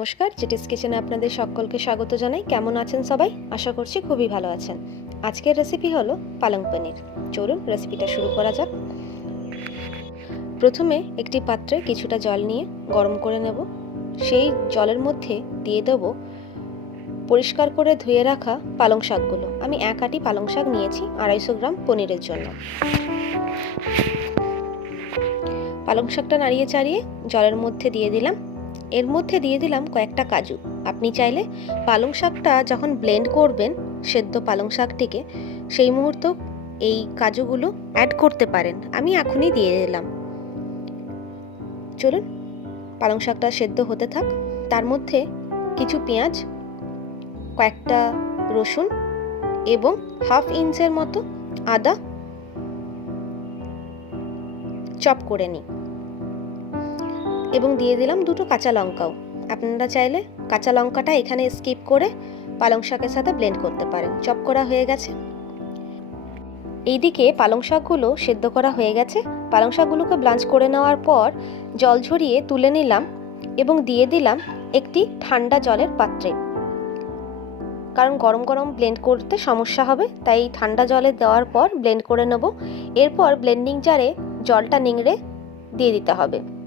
নমস্কার জেটিস কিচেনে আপনাদের সকলকে স্বাগত জানাই। কেমন আছেন সবাই? আশা করছি খুবই ভালো আছেন। আজকের রেসিপি হলো পালং পনির। চলুন রেসিপিটা শুরু করা যাক। প্রথমে একটি পাত্রে কিছুটা জল নিয়ে গরম করে নেব। সেই জলের মধ্যে দিয়ে দেব পরিষ্কার করে ধুয়ে রাখা পালং শাকগুলো। আমি এক আটি পালং শাক নিয়েছি আড়াইশো গ্রাম পনিরের জন্য। পালং শাকটা নাড়িয়ে চাড়িয়ে জলের মধ্যে দিয়ে দিলাম। এর মধ্যে দিয়ে দিলাম কয়েকটা কাজু। আপনি চাইলে পালং শাকটা যখন ব্লেন্ড করবেন, সেদ্ধ পালং শাকটিকে, সেই মুহূর্ত এই কাজুগুলো অ্যাড করতে পারেন। আমি এখনই দিয়ে দিলাম। চলুন, পালং শাকটা সেদ্ধ হতে থাক। তার মধ্যে কিছু পেঁয়াজ, কয়েকটা রসুন এবং হাফ ইঞ্চের মতো আদা চপ করে নিই। এবং দিয়ে দিলাম দুটো কাঁচা লঙ্কাও। আপনারা চাইলে কাঁচা লঙ্কাটা এখানে স্কিপ করে পালং শাকের সাথে ব্লেন্ড করতে পারেন। চপ করা হয়ে গেছে। এইদিকে পালং শাকগুলো সেদ্ধ করা হয়ে গেছে। পালং শাকগুলোকে ব্লাঞ্চ করে নেওয়ার পর জল ঝরিয়ে তুলে নিলাম এবং দিয়ে দিলাম একটি ঠান্ডা জলের পাত্রে। কারণ গরম গরম ব্লেন্ড করতে সমস্যা হবে, তাই ঠান্ডা জলে দেওয়ার পর ব্লেন্ড করে নেব। এরপর ব্লেন্ডিং জারে জলটা নিংড়ে দিয়ে দিতে হবে।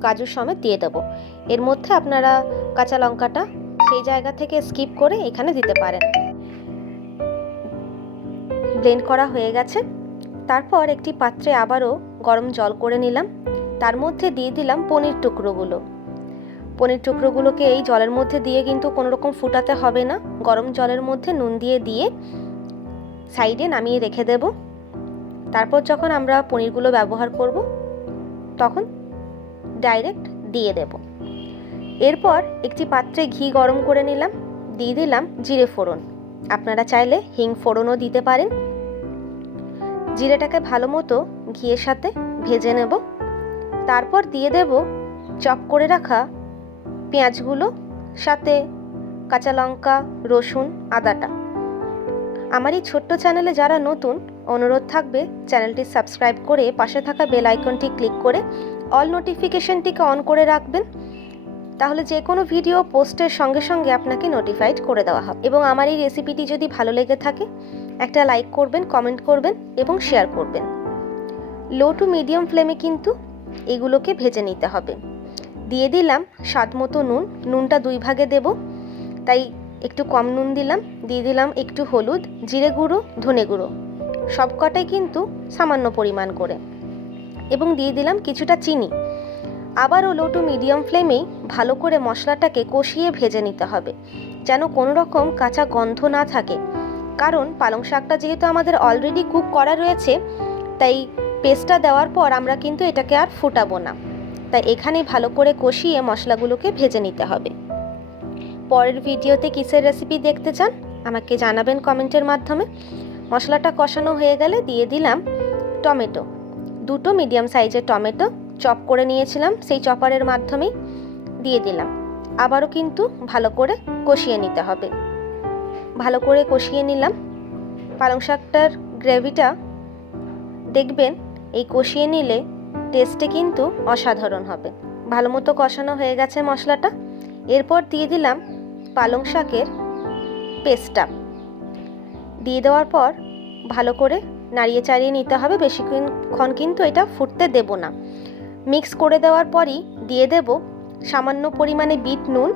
কাজু সমেত দিয়ে দেবো। এর মধ্যে আপনারা কাঁচা লঙ্কাটা সেই জায়গা থেকে স্কিপ করে এখানে দিতে পারেন। ব্লেন্ড করা হয়ে গেছে। তারপর একটি পাত্রে আবারও গরম জল করে নিলাম। তার মধ্যে দিয়ে দিলাম পনির টুকরোগুলো। পনির টুকরোগুলোকে এই জলের মধ্যে দিয়ে কিন্তু কোনো রকম ফুটাতে হবে না। গরম জলের মধ্যে নুন দিয়ে দিয়ে সাইডে নামিয়ে রেখে দেব। তারপর যখন আমরা পনিরগুলো ব্যবহার করব, তখন ডাইরেক্ট দিয়ে দেব। এরপর একটি পাত্রে ঘি গরম করে নিলাম, দিয়ে দিলাম জিরে ফোড়ন। আপনারা চাইলে হিং ফোড়নও দিতে পারেন। জিরেটাকে ভালো মতো ঘিয়ের সাথে ভেজে নেব। তারপর দিয়ে দেব চপ করে রাখা পেঁয়াজগুলো, সাথে কাঁচা লঙ্কা, রসুন, আদাটা। আমার এই ছোট্ট চ্যানেলে যারা নতুন, অনুরোধ থাকবে চ্যানেলটি সাবস্ক্রাইব করে পাশে থাকা বেল আইকনটি ক্লিক করে অল নোটিফিকেশনটিকে অন করে রাখবেন। তাহলে যে কোনো ভিডিও পোস্টের সঙ্গে সঙ্গে আপনাকে নোটিফাইড করে দেওয়া হবে। এবং আমার এই রেসিপিটি যদি ভালো লেগে থাকে, একটা লাইক করবেন কমেন্ট করবেন এবং শেয়ার করবেন। লো টু মিডিয়াম ফ্লেমে কিন্তু এগুলোকে ভেজে নিতে হবে। দিয়ে দিলাম স্বাদ মতো নুন। নুনটা দুই ভাগে দেব। তাই একটু কম নুন দিলাম। দিয়ে দিলাম একটু হলুদ, জিরে গুঁড়ো, ধনে গুঁড়ো। সব কটাই কিন্তু সামান্য পরিমাণ করে। এবং দিয়ে দিলাম কিছুটা চিনি। আবারও লো টু মিডিয়াম ফ্লেমেই ভালো করে মশলাটাকে কষিয়ে ভেজে নিতে হবে, যেন কোনো রকম কাঁচা গন্ধ না থাকে। কারণ পালং শাকটা যেহেতু আমাদের অলরেডি কুক করা রয়েছে, তাই পেস্টটা দেওয়ার পর আমরা কিন্তু এটাকে আর ফুটাবো না। তাই এখানেই ভালো করে কষিয়ে মশলাগুলোকে ভেজে নিতে হবে। পরের ভিডিওতে কিসের রেসিপি দেখতে চান, আমাকে জানাবেন কমেন্টের মাধ্যমে। মশলাটা কষানো হয়ে গেলে দিয়ে দিলাম টমেটো। দুটো মিডিয়াম সাইজের টমেটো চপ করে নিয়েছিলাম, সেই চপারের মাধ্যমেই দিয়ে দিলাম। আবারও কিন্তু ভালো করে কষিয়ে নিতে হবে। ভালো করে কষিয়ে নিলাম। পালং শাকটার গ্রেভিটা দেখবেন, এই কষিয়ে নিলে টেস্টে কিন্তু অসাধারণ হবে। ভালো মতো কষানো হয়ে গেছে মশলাটা। এরপর দিয়ে দিলাম পালং শাকের পেস্টটা দিয়ে দেওয়ার পর ভালো করে নাড়িয়ে চাড়িয়ে নিতে হবে, বেশিক্ষণ কিন্তু এটা ফুটতে দেব না। মিক্স করে দেওয়ার পরই দিয়ে দেব সামান্য পরিমাণে বিট নুন।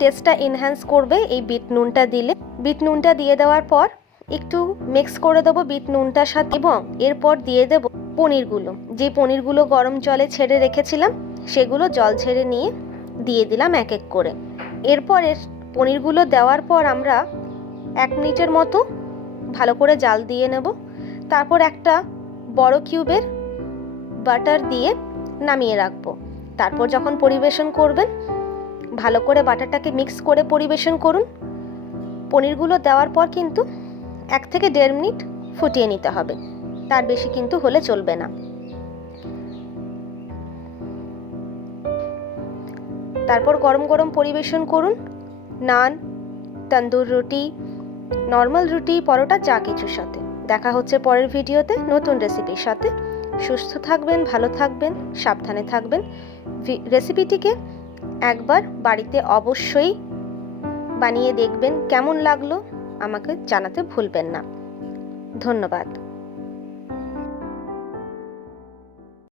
টেস্টটা এনহ্যান্স করবে এই বিট নুনটা দিলে। বিট নুনটা দিয়ে দেওয়ার পর একটু মিক্স করে দেবো বিট নুনটার সাথে এবং এরপর দিয়ে দেব পনিরগুলো। যে পনিরগুলো গরম জলে ছেড়ে রেখেছিলাম, সেগুলো জল ছেড়ে নিয়ে দিয়ে দিলাম এক এক করে। এরপরের পনিরগুলো দেওয়ার পর আমরা এক মিনিটের মতো ভালো করে জাল দিয়ে নেব। তারপর একটা বড় কিউবের বাটার দিয়ে নামিয়ে রাখব। তারপর যখন পরিবেশন করবেন, ভালো করে বাটারটাকে মিক্স করে পরিবেশন করুন। পনিরগুলো দেওয়ার পর কিন্তু এক থেকে দেড় মিনিট ফুটিয়ে নিতে হবে। তার বেশি কিন্তু হলে চলবে না। তারপর গরম গরম পরিবেশন করুন। নান, তন্দুর রুটি নর্মাল রুটি, পরোটা, যা কিছুর সাথে। দেখা হচ্ছে পরের ভিডিওতে নতুন রেসিপির সাথে। সুস্থ থাকবেন, ভালো থাকবেন, সাবধানে থাকবেন। রেসিপিটিকে একবার বাড়িতে অবশ্যই বানিয়ে দেখবেন কেমন লাগল। আমাকে জানাতে ভুলবেন না। ধন্যবাদ।